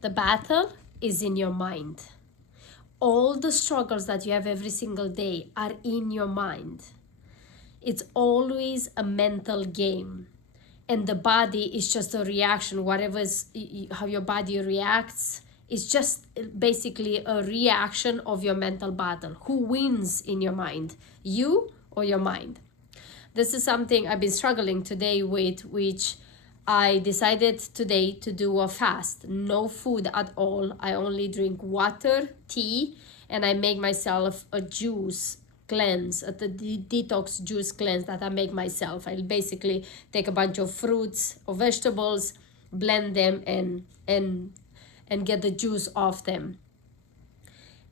The battle is in your mind. All the struggles that you have every single day are in your mind. It's always a mental game. And the body is just a reaction. Whatever is how your body reacts is just basically a reaction of your mental battle. Who wins in your mind? You or your mind? This is something I've been struggling today with, which I decided today to do a fast. No food at all. I only drink water, tea, and I make myself a juice cleanse, the detox juice cleanse that I make myself. I basically take a bunch of fruits or vegetables, blend them, and get the juice off them.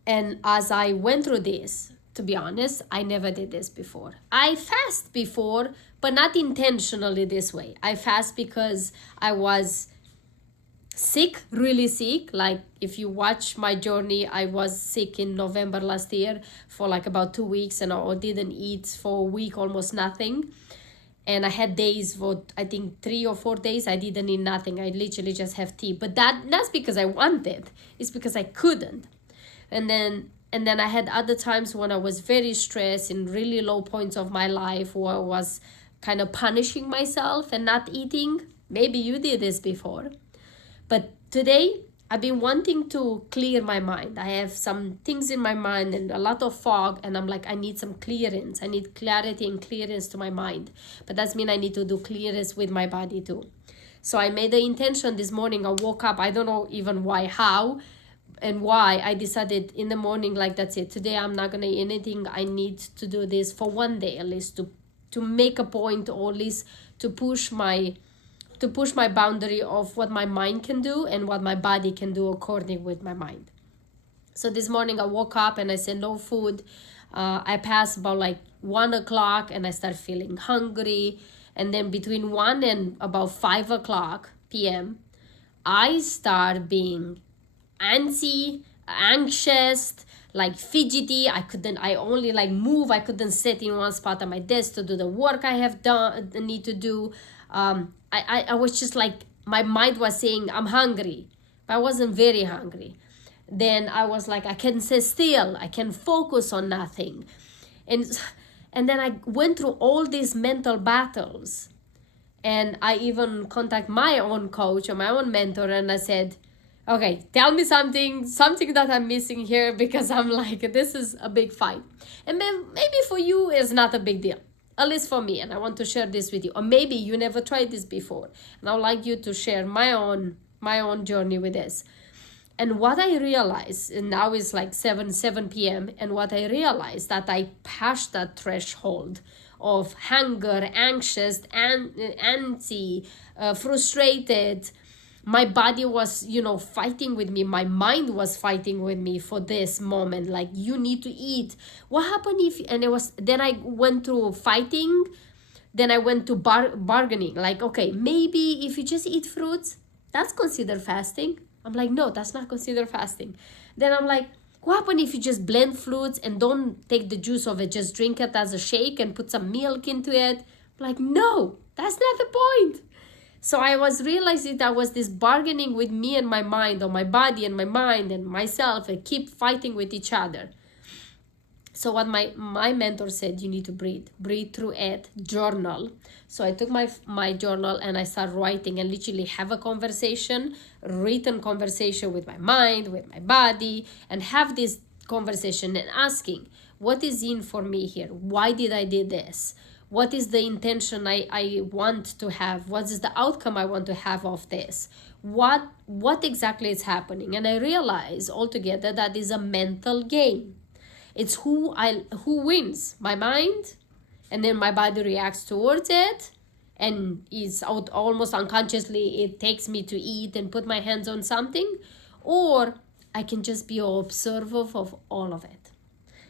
And as I went through this, to be honest, I never did this before. I fast before, but not intentionally this way. I fast because I was sick, really sick. Like if you watch my journey, I was sick in November last year for like about 2 weeks, and I didn't eat for a week, almost nothing. And I had days for, I think 3 or 4 days, I didn't eat nothing. I literally just have tea. But that's because I wanted. It's because I couldn't. And then I had other times when I was very stressed in really low points of my life, where I was kind of punishing myself and not eating. Maybe you did this before. But today, I've been wanting to clear my mind. I have some things in my mind and a lot of fog, and I'm like, I need some clearance. I need clarity and clearance to my mind. But that means I need to do clearance with my body too. So I made the intention this morning. I woke up, I don't know even why, how, and why I decided in the morning, like, that's it. Today, I'm not going to eat anything. I need to do this for one day at least, to make a point, or at least to push my boundary of what my mind can do and what my body can do according with my mind. So this morning I woke up and I said no food. I passed about like 1 o'clock and I start feeling hungry. And then between 1 and about 5 o'clock p.m., I start being anxious, like fidgety. I only like move. I couldn't sit in one spot at my desk to do the work I need to do. I was just like, my mind was saying I'm hungry, but I wasn't very hungry. Then I was like, I can sit still, I can focus on nothing. And then I went through all these mental battles, and I even contact my own coach or my own mentor, and I said, okay, tell me something that I'm missing here, because I'm like, this is a big fight. And then maybe for you it's not a big deal, at least for me, and I want to share this with you. Or maybe you never tried this before, and I would like you to share my own journey with this. And what I realized, and now it's like 7 p.m., and what I realized, that I passed that threshold of hunger, anxious, antsy, frustrated. My body was, fighting with me. My mind was fighting with me for this moment. Like, you need to eat. What happened if, and it was, then I went through fighting. Then I went to bargaining. Like, okay, maybe if you just eat fruits, that's considered fasting. I'm like, no, that's not considered fasting. Then I'm like, what happened if you just blend fruits and don't take the juice of it, just drink it as a shake and put some milk into it? I'm like, no, that's not the point. So I was realizing that was this bargaining with me and my mind, or my body and my mind and myself, and keep fighting with each other. So what my mentor said, you need to breathe through it, journal. So I took my journal and I started writing, and literally have a written conversation with my mind, with my body, and have this conversation and asking, what is in for me here? Why did I do this? What is the intention I want to have? What is the outcome I want to have of this? What exactly is happening? And I realize altogether that is a mental game. It's who wins, my mind, and then my body reacts towards it, and is almost unconsciously, it takes me to eat and put my hands on something, or I can just be an observer of all of it.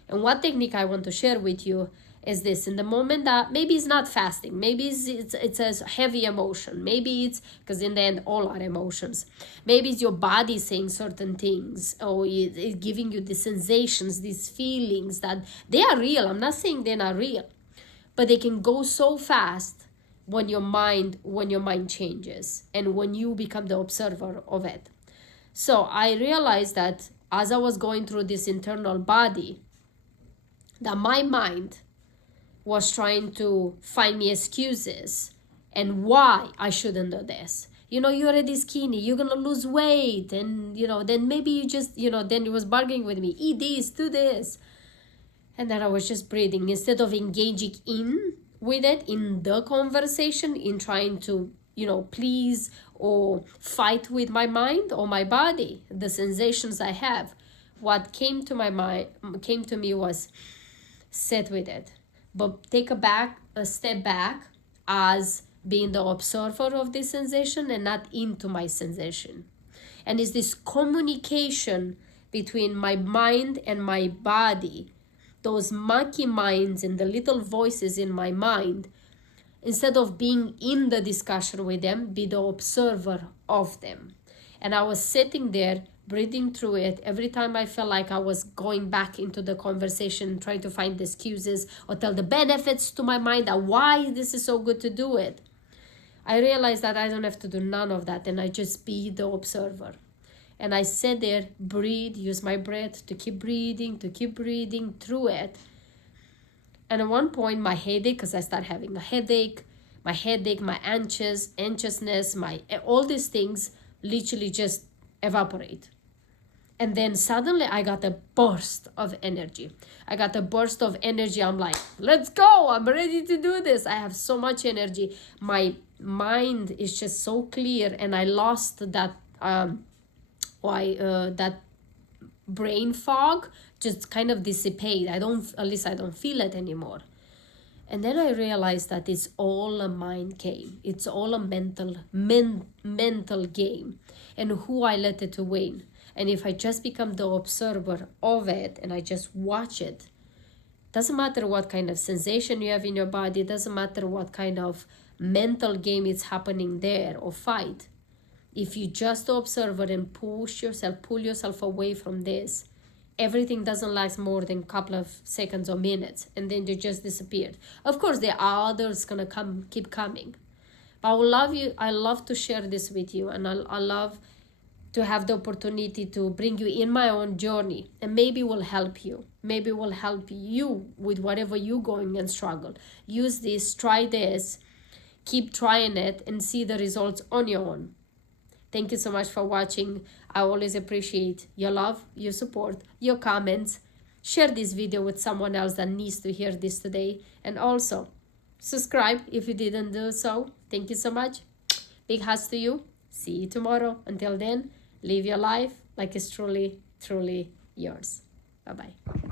And what technique I want to share with you is this: in the moment that maybe it's not fasting, maybe it's a heavy emotion, maybe it's, because in the end all are emotions, maybe it's your body saying certain things, or it's giving you the sensations, these feelings that they are real. I'm not saying they're not real, but they can go so fast when your mind changes and when you become the observer of it. So I realized that as I was going through this internal body, that my mind was trying to find me excuses and why I shouldn't do this. You know, you're already skinny, you're gonna lose weight, and you know, then maybe you just, you know, then he was bargaining with me, eat this, do this. And then I was just breathing instead of engaging in with it, in the conversation, in trying to, you know, please or fight with my mind or my body, the sensations I have. What came to my mind, came to me was, sit with it, but take a step back as being the observer of this sensation and not into my sensation. And it's this communication between my mind and my body, those monkey minds and the little voices in my mind. Instead of being in the discussion with them, be the observer of them. And I was sitting there breathing through it. Every time I felt like I was going back into the conversation, trying to find excuses or tell the benefits to my mind that why this is so good to do it, I realized that I don't have to do none of that, and I just be the observer. And I sat there, breathe, use my breath to keep breathing through it. And at one point, my headache, because I started having a headache, my anxiousness, all these things literally just evaporate. And then suddenly I got a burst of energy. I'm like, let's go. I'm ready to do this. I have so much energy. My mind is just so clear, and I lost that that brain fog just kind of dissipate. I don't feel it anymore. And then I realized that it's all a mind game. It's all a mental game, and who I let it to win. And if I just become the observer of it and I just watch it, doesn't matter what kind of sensation you have in your body, doesn't matter what kind of mental game is happening there or fight. If you just observe it and pull yourself away from this, everything doesn't last more than a couple of seconds or minutes, and then they just disappeared. Of course, there are others gonna keep coming. But I love to share this with you, and I love to have the opportunity to bring you in my own journey, and maybe will help you. Maybe will help you with whatever you're going and struggle. Use this, try this, keep trying it, and see the results on your own. Thank you so much for watching. I always appreciate your love, your support, your comments. Share this video with someone else that needs to hear this today. And also, subscribe if you didn't do so. Thank you so much. Big hugs to you. See you tomorrow. Until then, live your life like it's truly, truly yours. Bye-bye.